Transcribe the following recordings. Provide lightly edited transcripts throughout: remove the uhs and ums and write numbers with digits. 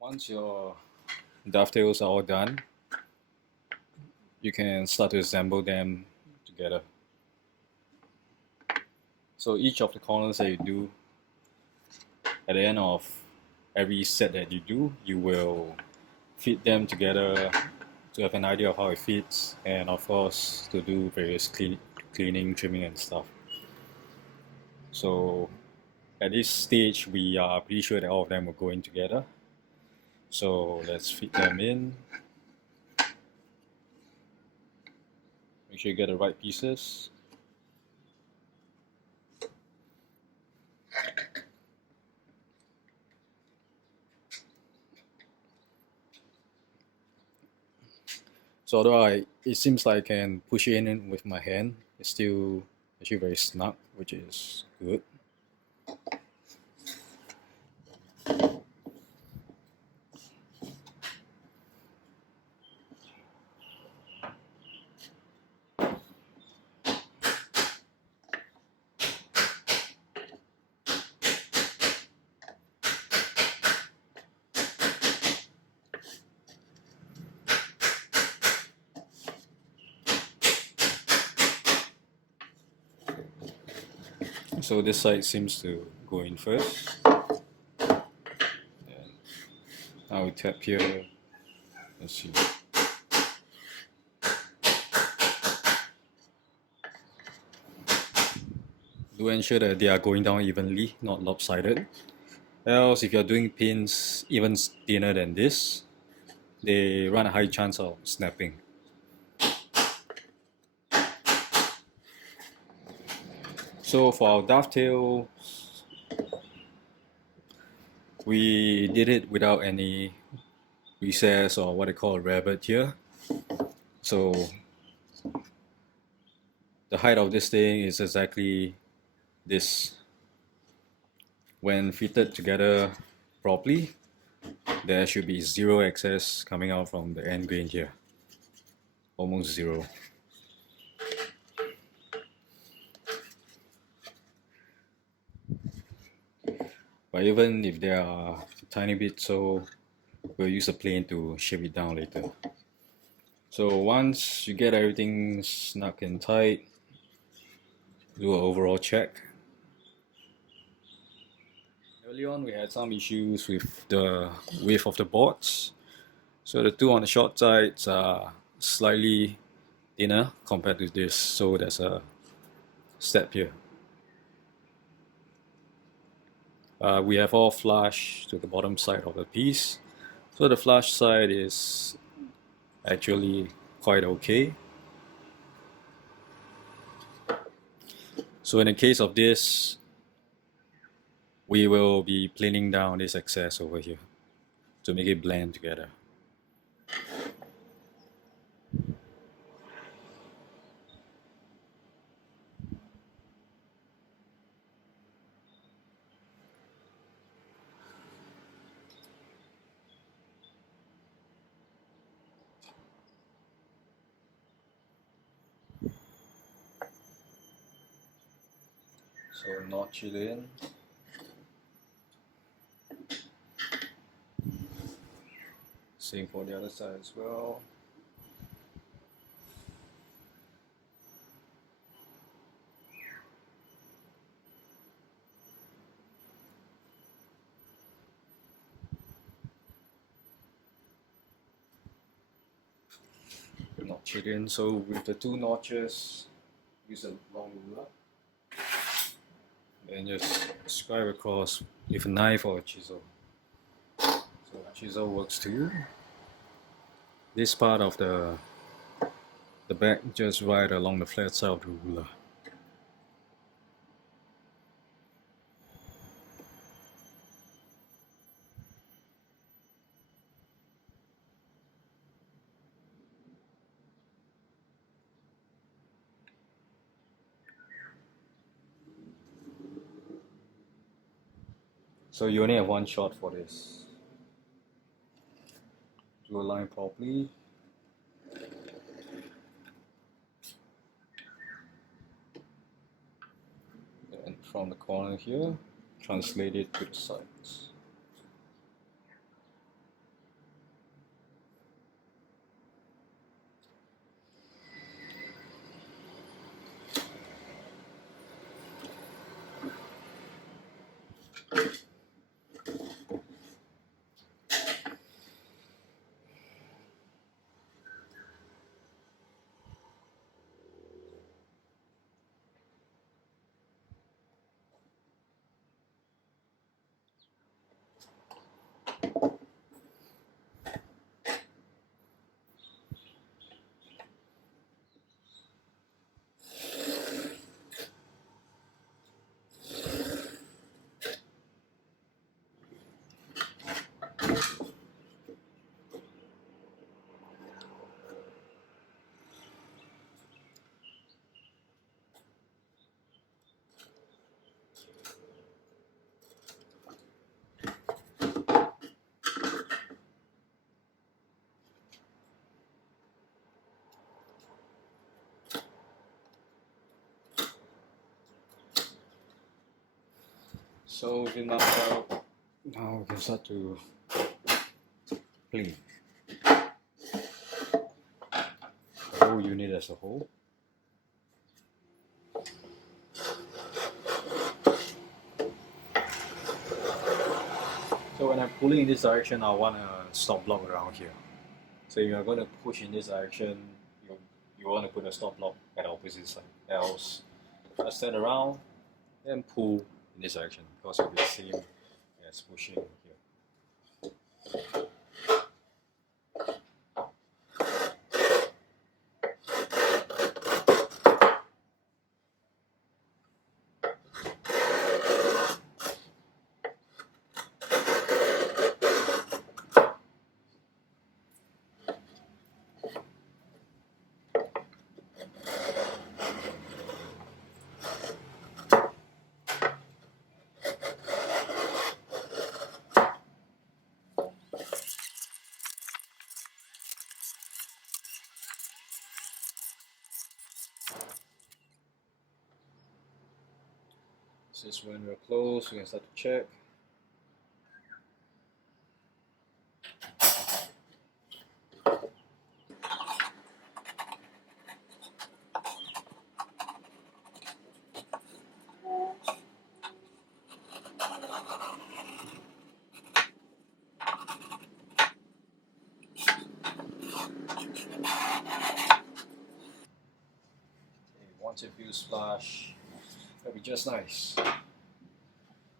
Once your dovetails are all done, you can start to assemble them together. So each of the corners that you do, at the end of every set that you do, you will fit them together to have an idea of how it fits, and of course to do various cleaning, trimming and stuff. So at this stage we are pretty sure that all of them will go in together. So let's fit them in. Make sure you get the right pieces. So although it seems like I can push it in with my hand, it's still actually very snug, which is good. So this side seems to go in first. And now we tap here. Let's see. Do ensure that they are going down evenly, not lopsided. Else, if you're doing pins even thinner than this, they run a high chance of snapping. So for our dovetail, we did it without any recess or what they call a rabbet here. So the height of this thing is exactly this. When fitted together properly, there should be zero excess coming out from the end grain here. Almost zero. But even if there are a tiny bit, so we'll use a plane to shape it down later. So once you get everything snug and tight, do an overall check. Early on we had some issues with the width of the boards. So the two on the short sides are slightly thinner compared to this, so there's a step here. We have all flush to the bottom side of the piece, so the flush side is actually quite okay. So in the case of this, we will be planing down this excess over here to make it blend together. So notch it in. Same for the other side as well. Notch it in. So with the two notches, use a long ruler and just scribe across with a knife or a chisel. So chisel works too. This part of the back just right along the flat side of the ruler. So you only have one shot for this. Do a line properly. And from the corner here, translate it to the sides. So we can now start, now we can start to clean the whole unit as a whole. So when I'm pulling in this direction, I want a stop block around here. So if you're going to push in this direction, you want to put a stop block at the opposite side. Else, just turn around and pull in this direction because it'll be the same as pushing here. This is when we're close, we can start to check. Once it feels splash, that'll be just nice.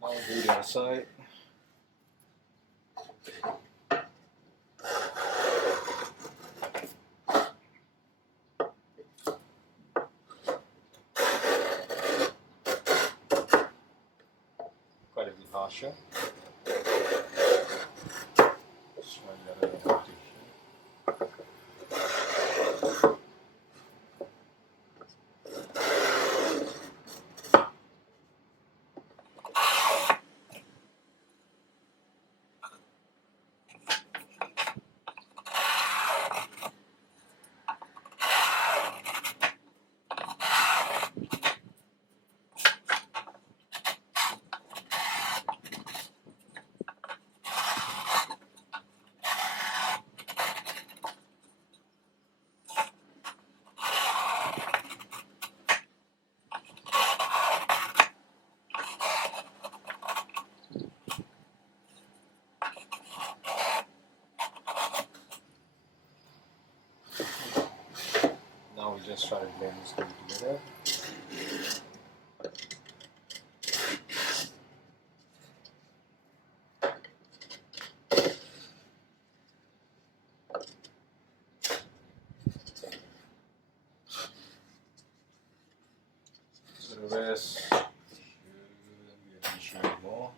Now do the other side. Quite a bit harsher. Let's try the other rotation. Now we just try to blend this thing together. So the rest shouldn't be an issue anymore.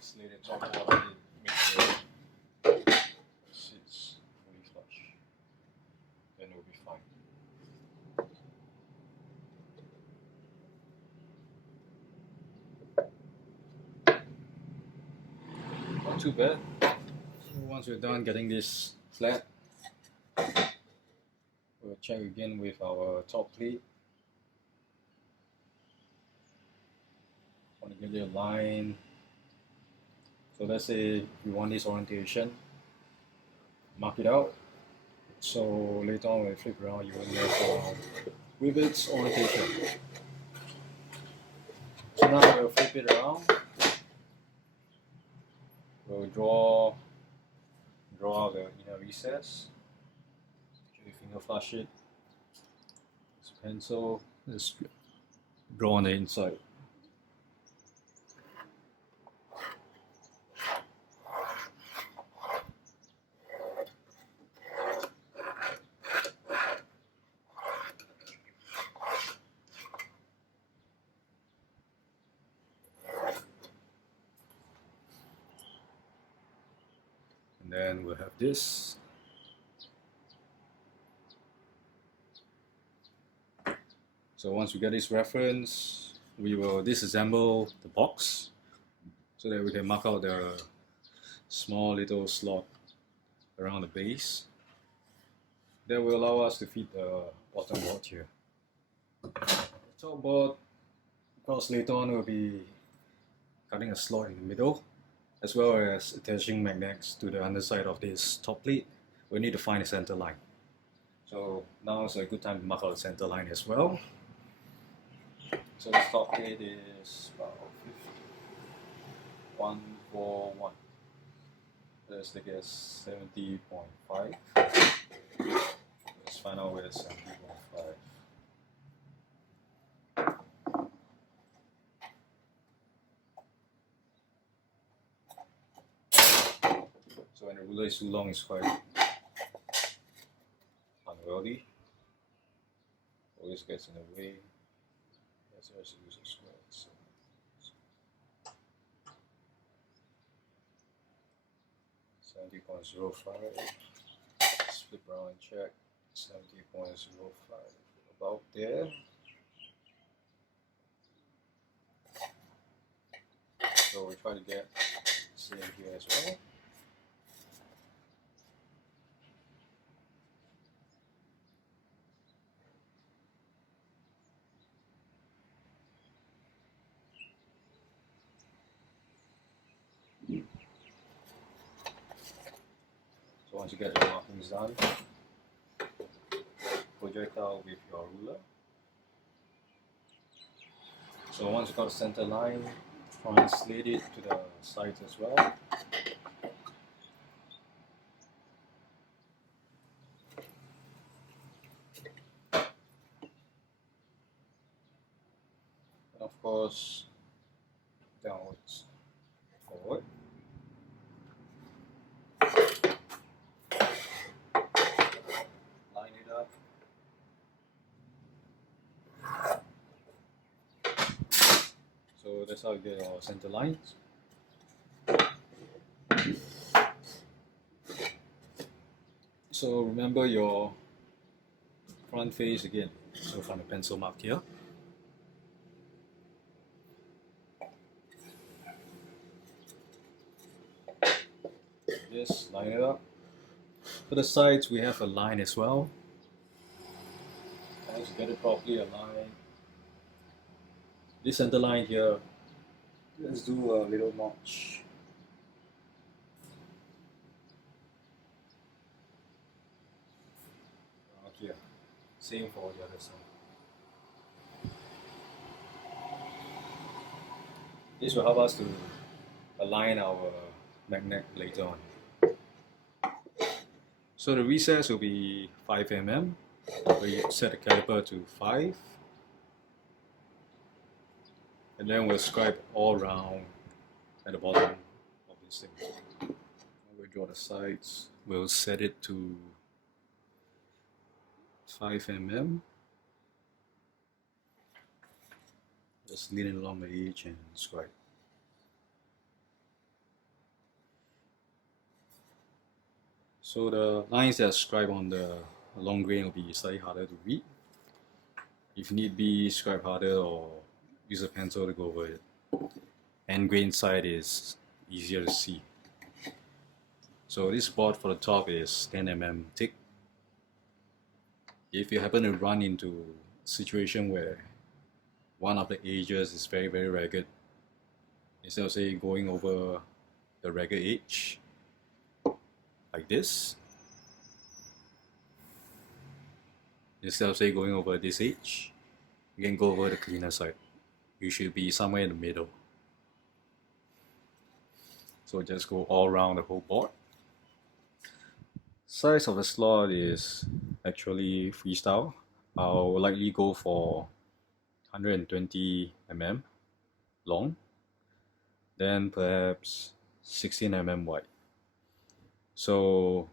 Just lay the top one on it, make sure it sits fully flush. Then we'll be fine. Not too bad. So once we're done getting this flat, we'll check again with our top plate. Want to get it aligned. So let's say you want this orientation, mark it out. So later on when you flip around, you will mess around with its orientation. So now we'll flip it around. We'll draw out the inner recess. Your finger flush it. This pencil, just draw on the inside. And then we'll have this. So once we get this reference, we will disassemble the box so that we can mark out the small little slot around the base. That will allow us to fit the bottom board here. Top board, because later on we'll be cutting a slot in the middle, as well as attaching magnets to the underside of this top plate. We need to find a center line. So now is a good time to mark out the center line as well. So this top plate is about 141. Let's take it as 70.5. Let's find out where 70.5. So when the ruler is too long, it's quite unwieldy. Always gets in the way. Let's just use a square. So 70.05. Flip around and check. 70.05. About there. So we try to get same here as well. So once you get your markings done, project out with your ruler. So once you got the center line, translate it to the sides as well. And of course, downwards, forward. Line it up. So that's how you get your center lines. So remember your front face again. So from the pencil mark here. Just line it up. For the sides, we have a line as well. Once you get it properly aligned, this center line here, let's do a little notch. Here, same for the other side. This will help us to align our magnet later on. So the recess will be 5 mm. We set the caliper to 5. And then we'll scribe all around at the bottom of this thing. We'll draw the sides. We'll set it to 5 mm. Just lean it along the edge and scribe. So the lines that are scribed on the long grain will be slightly harder to read. If need be, scribe harder or use a pencil to go over it. End grain side is easier to see. So this board for the top is 10 mm thick. If you happen to run into a situation where one of the edges is very ragged, instead of say going over the ragged edge like this, instead of say going over this edge, you can go over the cleaner side. You should be somewhere in the middle. So just go all around the whole board. Size of the slot is actually freestyle. I'll likely go for 120 mm long, then perhaps 16 mm wide. So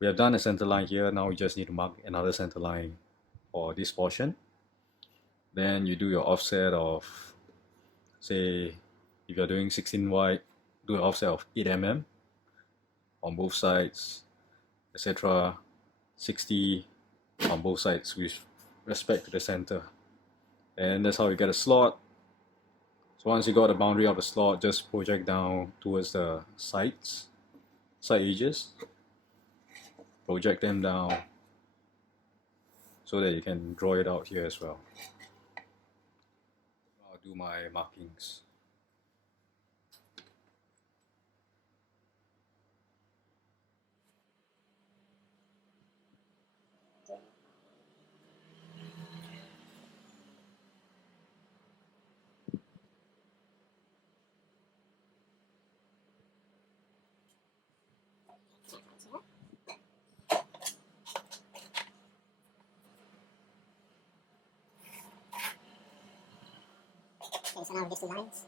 we have done a center line here. Now we just need to mark another center line for this portion. Then you do your offset of, say, if you're doing 16 wide, do an offset of 8 mm on both sides, etc. 60 on both sides with respect to the center. And that's how you get a slot. So once you got the boundary of the slot, just project down towards the sides, side edges, project them down so that you can draw it out here as well. I'll do my markings. Okay, so now these two lines.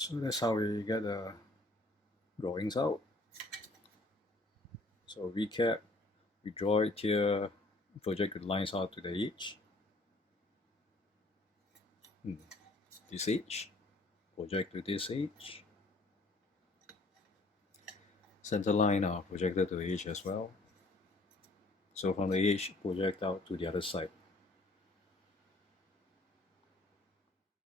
So that's how we get the drawings out. So recap, we draw it here, project the lines out to the edge. This edge, project to this edge. Center line are projected to the edge as well. So from the edge, project out to the other side.